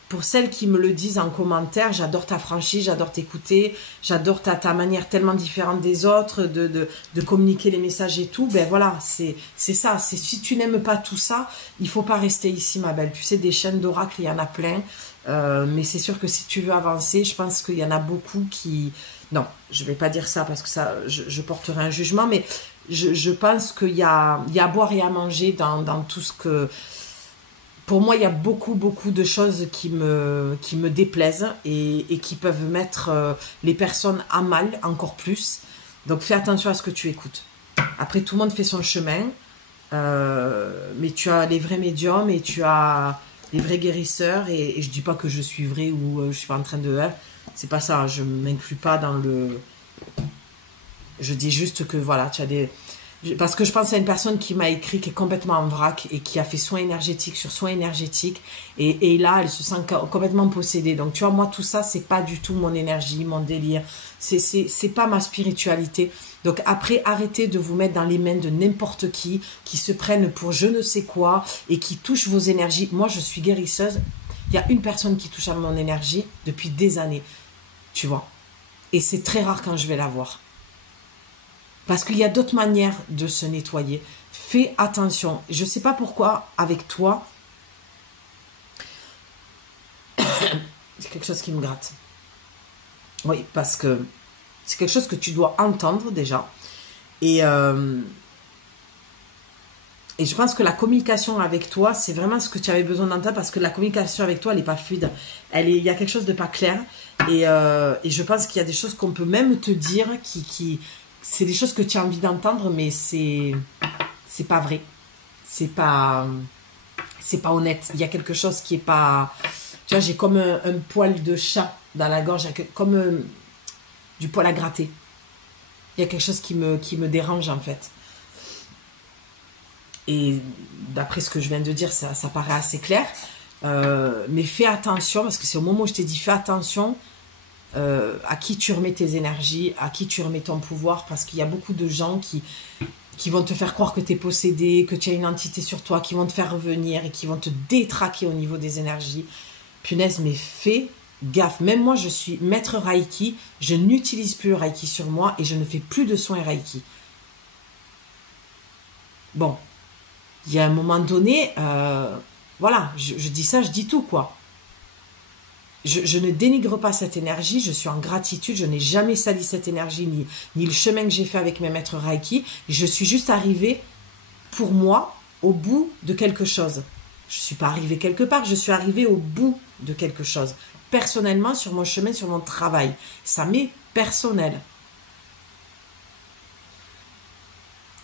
pour celles qui me le disent en commentaire, j'adore ta franchise, j'adore t'écouter, j'adore ta manière tellement différente des autres de communiquer les messages et tout. Ben voilà, c'est ça. Si tu n'aimes pas tout ça, il faut pas rester ici, ma belle. Tu sais, des chaînes d'oracle, il y en a plein. Mais c'est sûr que si tu veux avancer, je pense qu'il y en a beaucoup qui... Non, je vais pas dire ça parce que ça, je porterai un jugement, mais je pense qu'il y a à boire et à manger dans tout ce que... Pour moi, il y a beaucoup, beaucoup de choses qui me déplaisent et qui peuvent mettre les personnes à mal encore plus. Donc, fais attention à ce que tu écoutes. Après, tout le monde fait son chemin, mais tu as les vrais médiums et tu as les vrais guérisseurs. Et je dis pas que je suis vrai ou je suis pas en train de... c'est pas ça, je m'inclus pas dans le... Je dis juste que voilà, tu as des... Parce que je pense à une personne qui m'a écrit, qui est complètement en vrac et qui a fait soin énergétique sur soin énergétique. Et là, elle se sent complètement possédée. Donc, tu vois, moi, tout ça, c'est pas du tout mon énergie, mon délire. C'est pas ma spiritualité. Donc, après, arrêtez de vous mettre dans les mains de n'importe qui se prennent pour je ne sais quoi et qui touchent vos énergies. Moi, je suis guérisseuse. Il y a une personne qui touche à mon énergie depuis des années. Tu vois. Et c'est très rare quand je vais la voir. Parce qu'il y a d'autres manières de se nettoyer. Fais attention. Je ne sais pas pourquoi, avec toi, c'est quelque chose qui me gratte. Oui, parce que c'est quelque chose que tu dois entendre déjà. Et je pense que la communication avec toi, c'est vraiment ce que tu avais besoin d'entendre parce que la communication avec toi, elle n'est pas fluide. Il y a quelque chose de pas clair. Et je pense qu'il y a des choses qu'on peut même te dire c'est des choses que tu as envie d'entendre, mais c'est pas vrai. C'est pas honnête. Il y a quelque chose qui est pas... Tu vois, j'ai comme un poil de chat dans la gorge, comme du poil à gratter. Il y a quelque chose qui me dérange, en fait. Et d'après ce que je viens de dire, ça paraît assez clair. Mais fais attention, parce que c'est au moment où je t'ai dit fais attention à qui tu remets tes énergies, à qui tu remets ton pouvoir, parce qu'il y a beaucoup de gens qui vont te faire croire que tu es possédé, que tu as une entité sur toi, qui vont te faire revenir et qui vont te détraquer au niveau des énergies. Punaise, mais fais gaffe. Même moi, je suis maître Reiki, je n'utilise plus le Reiki sur moi et je ne fais plus de soins Reiki. Bon, il y a un moment donné, voilà, je dis ça, je dis tout, quoi. Je ne dénigre pas cette énergie, je suis en gratitude, je n'ai jamais sali cette énergie, ni le chemin que j'ai fait avec mes maîtres Reiki. Je suis juste arrivée, pour moi, au bout de quelque chose. Je ne suis pas arrivée quelque part, je suis arrivée au bout de quelque chose. Personnellement, sur mon chemin, sur mon travail. Ça m'est personnel.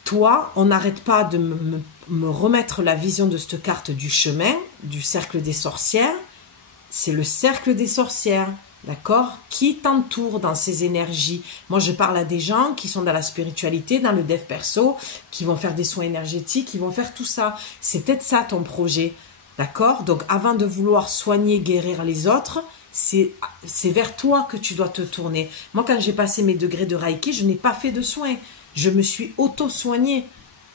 Toi, on n'arrête pas de me remettre la vision de cette carte du chemin, du cercle des sorcières. C'est le cercle des sorcières, d'accord? Qui t'entoure dans ces énergies? Moi, je parle à des gens qui sont dans la spiritualité, dans le dev perso, qui vont faire des soins énergétiques, qui vont faire tout ça. C'est peut-être ça ton projet, d'accord? Donc, avant de vouloir soigner, guérir les autres, c'est vers toi que tu dois te tourner. Moi, quand j'ai passé mes degrés de Reiki, je n'ai pas fait de soins. Je me suis auto-soignée.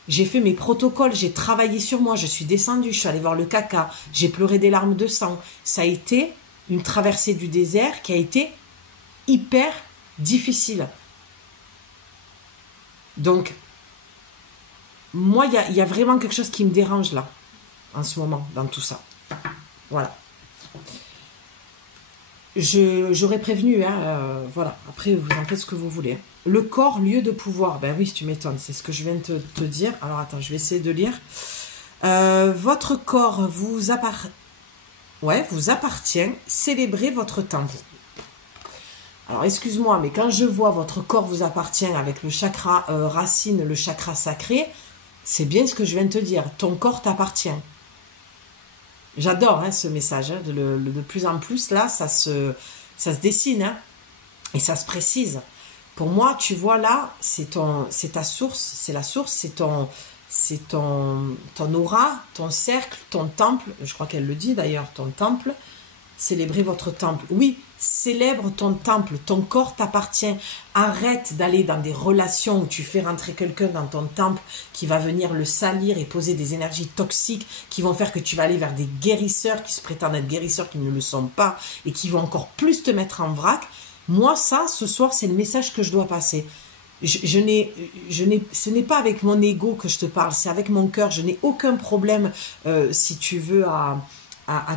J'ai fait mes protocoles, j'ai travaillé sur moi, je suis descendue, je suis allée voir le caca, j'ai pleuré des larmes de sang. Ça a été une traversée du désert qui a été hyper difficile. Donc, moi, il y a vraiment quelque chose qui me dérange là, en ce moment, dans tout ça. Voilà. J'aurais prévenu, hein, voilà. Après, vous en faites ce que vous voulez. Le corps, lieu de pouvoir. Ben oui, tu m'étonnes, c'est ce que je viens de te dire. Alors, attends, je vais essayer de lire. Votre corps vous appartient. Célébrez votre temple. Alors, excuse-moi, mais quand je vois votre corps vous appartient avec le chakra racine, le chakra sacré, c'est bien ce que je viens de te dire. Ton corps t'appartient. J'adore ce message. Hein, de plus en plus, là, ça se dessine. Hein, et ça se précise. Pour moi, tu vois là, c'est ta source, c'est la source, c'est ton aura, ton cercle, ton temple. Je crois qu'elle le dit d'ailleurs, ton temple. Célébrez votre temple. Oui, célèbre ton temple. Ton corps t'appartient. Arrête d'aller dans des relations où tu fais rentrer quelqu'un dans ton temple qui va venir le salir et poser des énergies toxiques qui vont faire que tu vas aller vers des guérisseurs qui se prétendent être guérisseurs qui ne le sont pas et qui vont encore plus te mettre en vrac. Moi, ça, ce soir, c'est le message que je dois passer. Ce n'est pas avec mon ego que je te parle, c'est avec mon cœur. Je n'ai aucun problème, si tu veux, à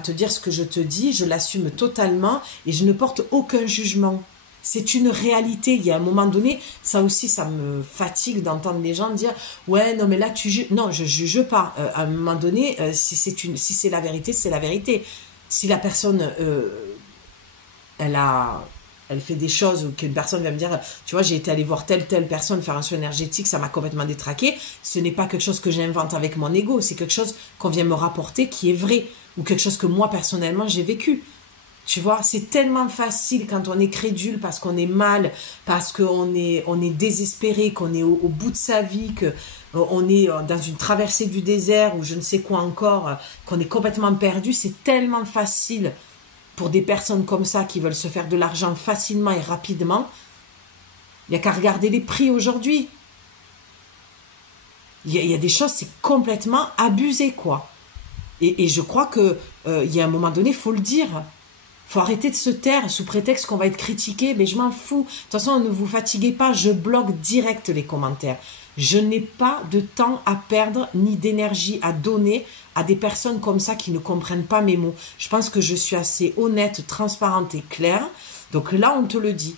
te dire ce que je te dis. Je l'assume totalement et je ne porte aucun jugement. C'est une réalité. Il y a un moment donné, ça aussi, ça me fatigue d'entendre les gens dire « Ouais, non, mais là, tu juges. » Non, je juge pas. À un moment donné, si c'est la vérité, c'est la vérité. Si la personne, elle fait des choses ou qu'une personne va me dire « Tu vois, j'ai été allé voir telle personne faire un soin énergétique, ça m'a complètement détraqué. » Ce n'est pas quelque chose que j'invente avec mon ego. C'est quelque chose qu'on vient me rapporter qui est vrai. Ou quelque chose que moi, personnellement, j'ai vécu. Tu vois, c'est tellement facile quand on est crédule parce qu'on est mal, parce qu'on est désespéré, qu'on est au bout de sa vie, qu'on est dans une traversée du désert ou je ne sais quoi encore, qu'on est complètement perdu. C'est tellement facile pour des personnes comme ça qui veulent se faire de l'argent facilement et rapidement. Il n'y a qu'à regarder les prix aujourd'hui. Il y a des choses, c'est complètement abusé, quoi. Et je crois que il y a un moment donné, il faut le dire. Faut arrêter de se taire sous prétexte qu'on va être critiqué, mais je m'en fous. De toute façon, ne vous fatiguez pas, je bloque direct les commentaires. Je n'ai pas de temps à perdre ni d'énergie à donner à des personnes comme ça qui ne comprennent pas mes mots. Je pense que je suis assez honnête, transparente et claire. Donc là, on te le dit.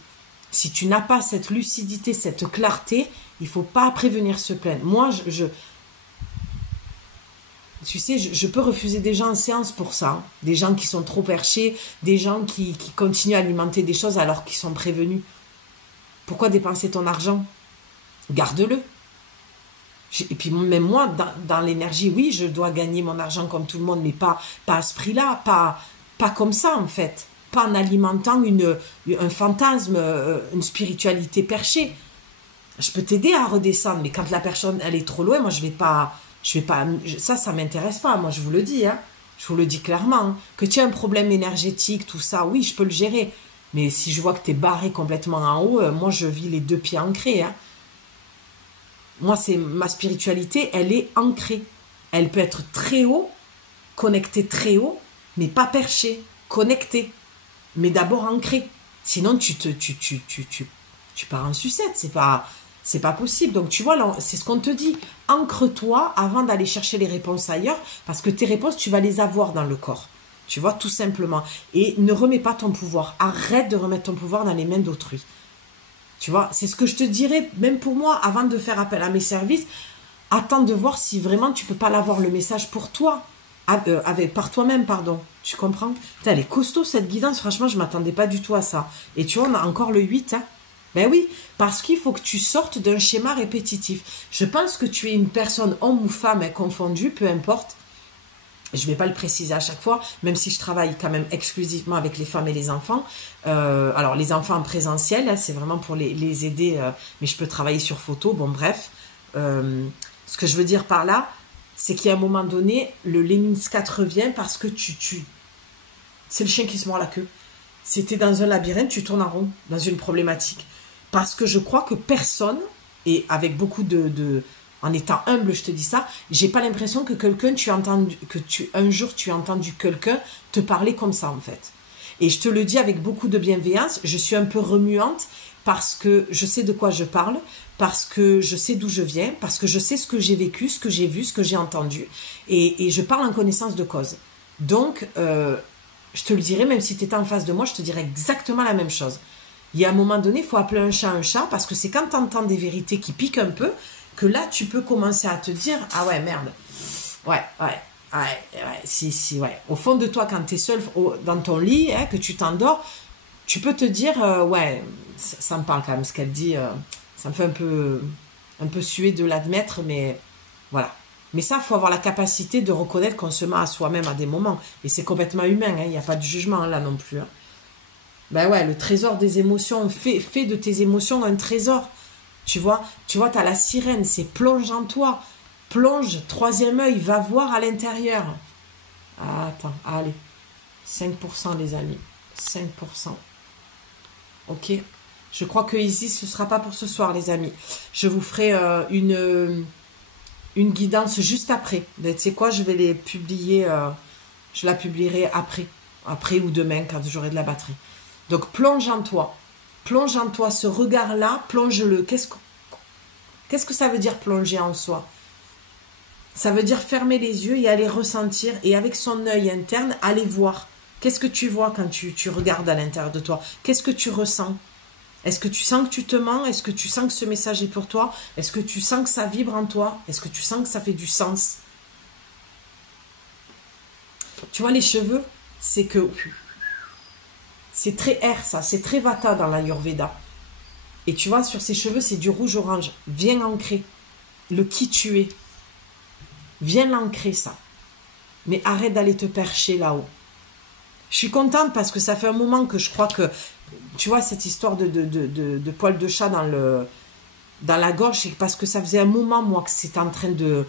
Si tu n'as pas cette lucidité, cette clarté, il ne faut pas prévenir se plaindre. Moi, tu sais, je peux refuser des gens en séance pour ça. Hein. Des gens qui sont trop perchés, des gens qui continuent à alimenter des choses alors qu'ils sont prévenus. Pourquoi dépenser ton argent? Garde-le. Et puis même moi, dans l'énergie, oui, je dois gagner mon argent comme tout le monde, mais pas à ce prix-là, pas comme ça en fait. Pas en alimentant un fantasme, une spiritualité perchée. Je peux t'aider à redescendre, mais quand la personne elle est trop loin, moi je vais pas, ça m'intéresse pas, moi je vous le dis, hein. Je vous le dis clairement, hein. Que tu as un problème énergétique, tout ça, oui, je peux le gérer. Mais si je vois que tu es barré complètement en haut, moi je vis les deux pieds ancrés, hein. Moi, ma spiritualité, elle est ancrée. Elle peut être très haut, connectée très haut, mais pas perchée, connectée. Mais d'abord ancrée. Sinon, tu pars en sucette, c'est pas possible. Donc, tu vois, là, c'est ce qu'on te dit. Ancre-toi avant d'aller chercher les réponses ailleurs, parce que tes réponses, tu vas les avoir dans le corps. Tu vois, tout simplement. Et ne remets pas ton pouvoir. Arrête de remettre ton pouvoir dans les mains d'autrui. Tu vois, c'est ce que je te dirais, même pour moi, avant de faire appel à mes services, attends de voir si vraiment tu peux pas l'avoir le message pour toi, par toi-même, pardon. Tu comprends? Putain, elle est costaud cette guidance, franchement, je m'attendais pas du tout à ça. Et tu vois, on a encore le 8, hein. Ben oui, parce qu'il faut que tu sortes d'un schéma répétitif. Je pense que tu es une personne, homme ou femme, hein, confondue, peu importe. Je ne vais pas le préciser à chaque fois, même si je travaille quand même exclusivement avec les femmes et les enfants. Alors, les enfants en présentiel, là, c'est vraiment pour les aider, mais je peux travailler sur photo, bon bref. Ce que je veux dire par là, c'est qu'à un moment donné, le Lemminska revient parce que c'est le chien qui se mord la queue. Si tu es dans un labyrinthe, tu tournes en rond, dans une problématique. Parce que je crois que personne, et avec beaucoup en étant humble, je te dis ça, j'ai pas l'impression que un jour tu as entendu quelqu'un te parler comme ça en fait. Et je te le dis avec beaucoup de bienveillance, je suis un peu remuante parce que je sais de quoi je parle, parce que je sais d'où je viens, parce que je sais ce que j'ai vécu, ce que j'ai vu, ce que j'ai entendu, et je parle en connaissance de cause. Donc, je te le dirai, même si tu étais en face de moi, je te dirais exactement la même chose. Il y a un moment donné, il faut appeler un chat, parce que c'est quand tu entends des vérités qui piquent un peu, que là, tu peux commencer à te dire, ah ouais, merde, ouais, si, ouais. Au fond de toi, quand tu es seul dans ton lit, hein, que tu t'endors, tu peux te dire, ouais, ça me parle quand même, ce qu'elle dit, ça me fait un peu suer de l'admettre, mais voilà. Mais ça, il faut avoir la capacité de reconnaître qu'on se ment à soi-même à des moments. Et c'est complètement humain, il n'y a pas de jugement là non plus. Hein. Ben ouais, le trésor des émotions, fais de tes émotions un trésor. Tu vois, t'as la sirène, c'est plonge en toi. Plonge, troisième œil, va voir à l'intérieur. Ah, attends, allez. 5% les amis. 5%. Ok. Je crois que Isis, ce ne sera pas pour ce soir, les amis. Je vous ferai une guidance juste après. Tu sais quoi, je vais les publier. Je la publierai après ou demain, quand j'aurai de la batterie. Donc, plonge en toi. Plonge en toi, ce regard-là, plonge-le. Qu'est-ce que ça veut dire plonger en soi? Ça veut dire fermer les yeux et aller ressentir. Et avec son œil interne, aller voir. Qu'est-ce que tu vois quand tu regardes à l'intérieur de toi? Qu'est-ce que tu ressens? Est-ce que tu sens que tu te mens? Est-ce que tu sens que ce message est pour toi? Est-ce que tu sens que ça vibre en toi? Est-ce que tu sens que ça fait du sens? Tu vois, les cheveux, c'est que... c'est très air, ça. C'est très vata dans l'Ayurveda. Et tu vois, sur ces cheveux, c'est du rouge-orange. Viens ancrer le qui tu es. Viens l'ancrer, ça. Mais arrête d'aller te percher là-haut. Je suis contente parce que ça fait un moment que je crois que... Tu vois, cette histoire de poil de chat dans la gorge, c'est parce que ça faisait un moment, moi, que c'était en train de...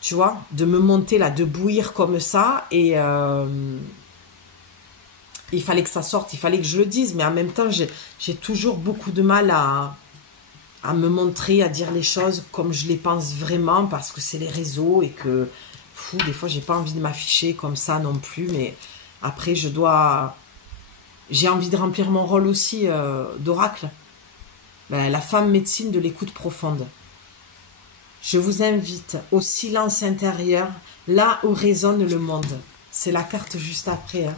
Tu vois, de me monter là, de bouillir comme ça. Et il fallait que ça sorte, il fallait que je le dise. Mais en même temps, j'ai toujours beaucoup de mal à me montrer, à dire les choses comme je les pense vraiment. Parce que c'est les réseaux et que... des fois, j'ai pas envie de m'afficher comme ça non plus. Mais après, j'ai envie de remplir mon rôle aussi d'oracle. Ben, la femme médecine de l'écoute profonde. Je vous invite au silence intérieur, là où résonne le monde. C'est la carte juste après. Hein.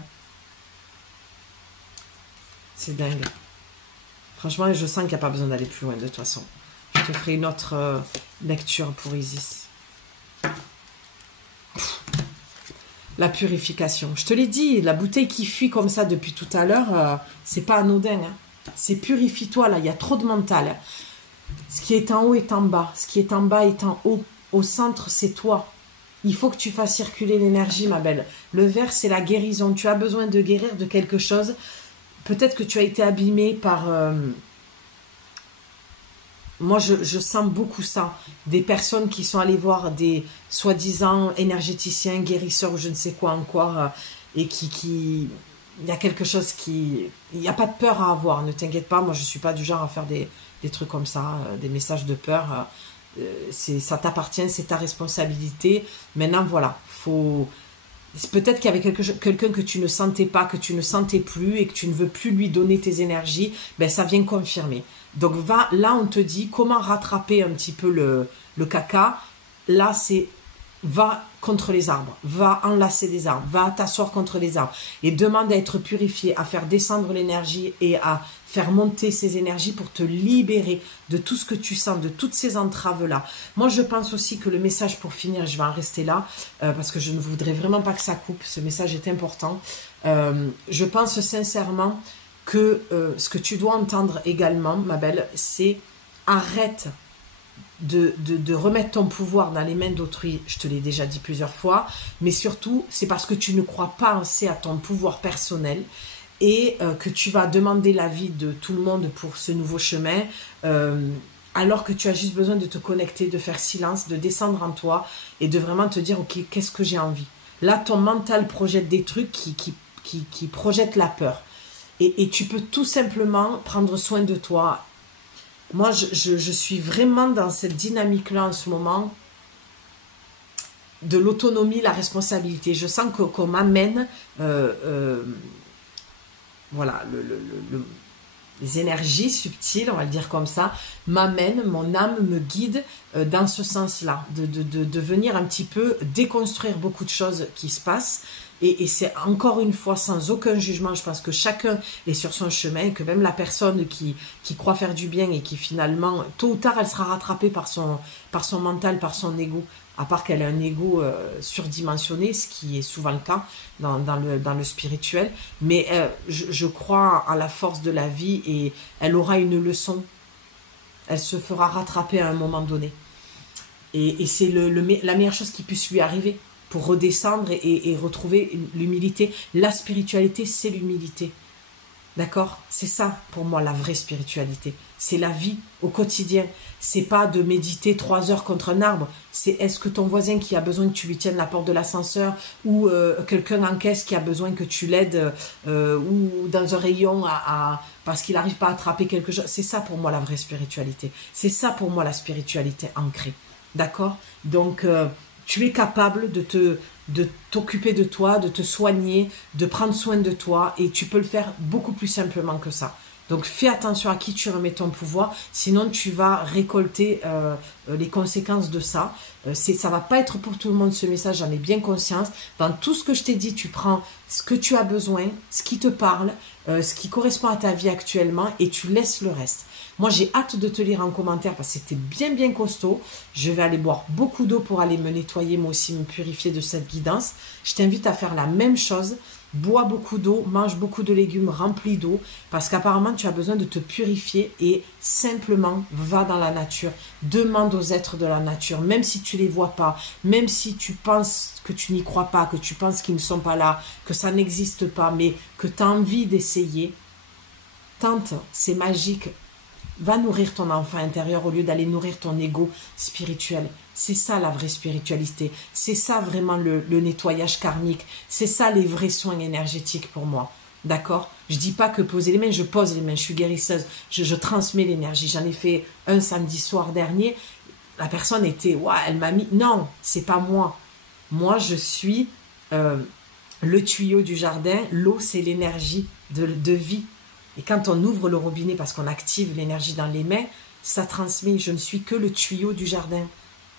C'est dingue. Franchement, je sens qu'il n'y a pas besoin d'aller plus loin de toute façon. Je te ferai une autre lecture pour Isis. La purification. Je te l'ai dit, la bouteille qui fuit comme ça depuis tout à l'heure, c'est pas anodin. Hein. C'est purifie-toi là, il y a trop de mental. Ce qui est en haut est en bas. Ce qui est en bas est en haut. Au centre, c'est toi. Il faut que tu fasses circuler l'énergie, ma belle. Le vert, c'est la guérison. Tu as besoin de guérir de quelque chose. Peut-être que tu as été abîmé par... Moi, je sens beaucoup ça. Des personnes qui sont allées voir des soi-disant énergéticiens, guérisseurs ou je ne sais quoi encore. Et qui... Il y a quelque chose qui... Il n'y a pas de peur à avoir. Ne t'inquiète pas. Moi, je ne suis pas du genre à faire des trucs comme ça. Des messages de peur. Ça t'appartient. C'est ta responsabilité. Maintenant, voilà. Peut-être qu'il y avait quelqu'un que tu ne sentais pas, que tu ne sentais plus et que tu ne veux plus lui donner tes énergies. Ben, ça vient confirmer. Donc là, on te dit comment rattraper un petit peu le caca. Là, c'est va contre les arbres, va enlacer des arbres, va t'asseoir contre les arbres et demande à être purifié, à faire descendre l'énergie et à faire monter ces énergies pour te libérer de tout ce que tu sens, de toutes ces entraves-là. Moi, je pense aussi que le message, pour finir, je vais en rester là, parce que je ne voudrais vraiment pas que ça coupe, ce message est important. Je pense sincèrement que ce que tu dois entendre également, ma belle, c'est arrête de remettre ton pouvoir dans les mains d'autrui, je te l'ai déjà dit plusieurs fois, mais surtout, c'est parce que tu ne crois pas assez à ton pouvoir personnel et que tu vas demander l'avis de tout le monde pour ce nouveau chemin, alors que tu as juste besoin de te connecter, de faire silence, de descendre en toi et de vraiment te dire, ok, qu'est-ce que j'ai envie? Là, ton mental projette des trucs qui projettent la peur. Et tu peux tout simplement prendre soin de toi. Moi, je suis vraiment dans cette dynamique-là en ce moment, de l'autonomie, la responsabilité. Je sens qu'on m'amène, voilà, les énergies subtiles, on va le dire comme ça, m'amènent, mon âme me guide dans ce sens-là, de venir un petit peu déconstruire beaucoup de choses qui se passent. Et c'est encore une fois sans aucun jugement, je pense que chacun est sur son chemin, et que même la personne qui croit faire du bien et qui finalement, tôt ou tard, elle sera rattrapée par son mental, par son ego, à part qu'elle a un ego surdimensionné, ce qui est souvent le cas dans le spirituel. Mais je crois à la force de la vie et elle aura une leçon. Elle se fera rattraper à un moment donné. Et c'est la meilleure chose qui puisse lui arriver, pour redescendre et retrouver l'humilité. La spiritualité, c'est l'humilité. D'accord? C'est ça, pour moi, la vraie spiritualité. C'est la vie au quotidien. C'est pas de méditer 3 heures contre un arbre. C'est est-ce que ton voisin qui a besoin que tu lui tiennes la porte de l'ascenseur ou quelqu'un en caisse qui a besoin que tu l'aides ou dans un rayon parce qu'il n'arrive pas à attraper quelque chose. C'est ça, pour moi, la vraie spiritualité. C'est ça, pour moi, la spiritualité ancrée. D'accord? Donc... tu es capable de t'occuper de toi, de te soigner, de prendre soin de toi et tu peux le faire beaucoup plus simplement que ça. Donc fais attention à qui tu remets ton pouvoir, sinon tu vas récolter les conséquences de ça. Ça va pas être pour tout le monde ce message, j'en ai bien conscience. Dans tout ce que je t'ai dit, tu prends ce que tu as besoin, ce qui te parle, ce qui correspond à ta vie actuellement et tu laisses le reste. Moi j'ai hâte de te lire en commentaire parce que c'était bien costaud. Je vais aller boire beaucoup d'eau pour aller me nettoyer, moi aussi me purifier de cette guidance. Je t'invite à faire la même chose. Bois beaucoup d'eau, mange beaucoup de légumes remplis d'eau, parce qu'apparemment tu as besoin de te purifier et simplement va dans la nature. Demande aux êtres de la nature, même si tu les vois pas, même si tu penses que tu n'y crois pas, que tu penses qu'ils ne sont pas là, que ça n'existe pas, mais que tu as envie d'essayer. Tente, c'est magique. Va nourrir ton enfant intérieur au lieu d'aller nourrir ton ego spirituel. C'est ça la vraie spiritualité. C'est ça vraiment le nettoyage karmique. C'est ça les vrais soins énergétiques pour moi. D'accord? Je dis pas que poser les mains, je pose les mains. Je suis guérisseuse. Je transmets l'énergie. J'en ai fait un samedi soir dernier. La personne était, ouais, elle m'a mis. Non, c'est pas moi. Moi, je suis le tuyau du jardin. L'eau, c'est l'énergie de vie. Et quand on ouvre le robinet parce qu'on active l'énergie dans les mains, ça transmet. Je ne suis que le tuyau du jardin.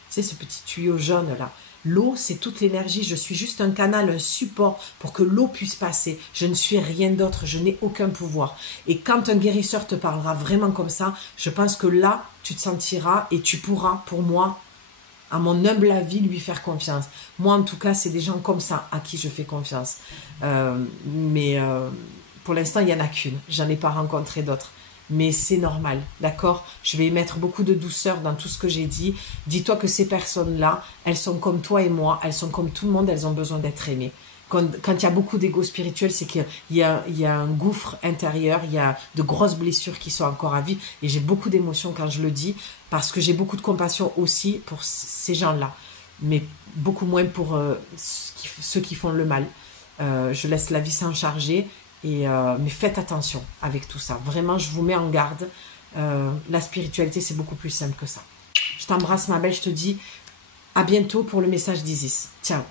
Tu sais, ce petit tuyau jaune là. L'eau, c'est toute l'énergie. Je suis juste un canal, un support pour que l'eau puisse passer. Je ne suis rien d'autre. Je n'ai aucun pouvoir. Et quand un guérisseur te parlera vraiment comme ça, je pense que là, tu te sentiras et tu pourras, pour moi, à mon humble avis, lui faire confiance. Moi, en tout cas, c'est des gens comme ça à qui je fais confiance. Pour l'instant, il n'y en a qu'une. J'en ai pas rencontré d'autres. Mais c'est normal, d'accord? Je vais y mettre beaucoup de douceur dans tout ce que j'ai dit. Dis-toi que ces personnes-là, elles sont comme toi et moi, elles sont comme tout le monde, elles ont besoin d'être aimées. Quand il y a beaucoup d'ego spirituel, c'est qu'il y a un gouffre intérieur, il y a de grosses blessures qui sont encore à vivre. Et j'ai beaucoup d'émotions quand je le dis, parce que j'ai beaucoup de compassion aussi pour ces gens-là. Mais beaucoup moins pour ceux qui font le mal. Je laisse la vie s'en charger. Mais faites attention avec tout ça. Vraiment, je vous mets en garde. La spiritualité, c'est beaucoup plus simple que ça. Je t'embrasse, ma belle. Je te dis à bientôt pour le message d'Isis. Ciao.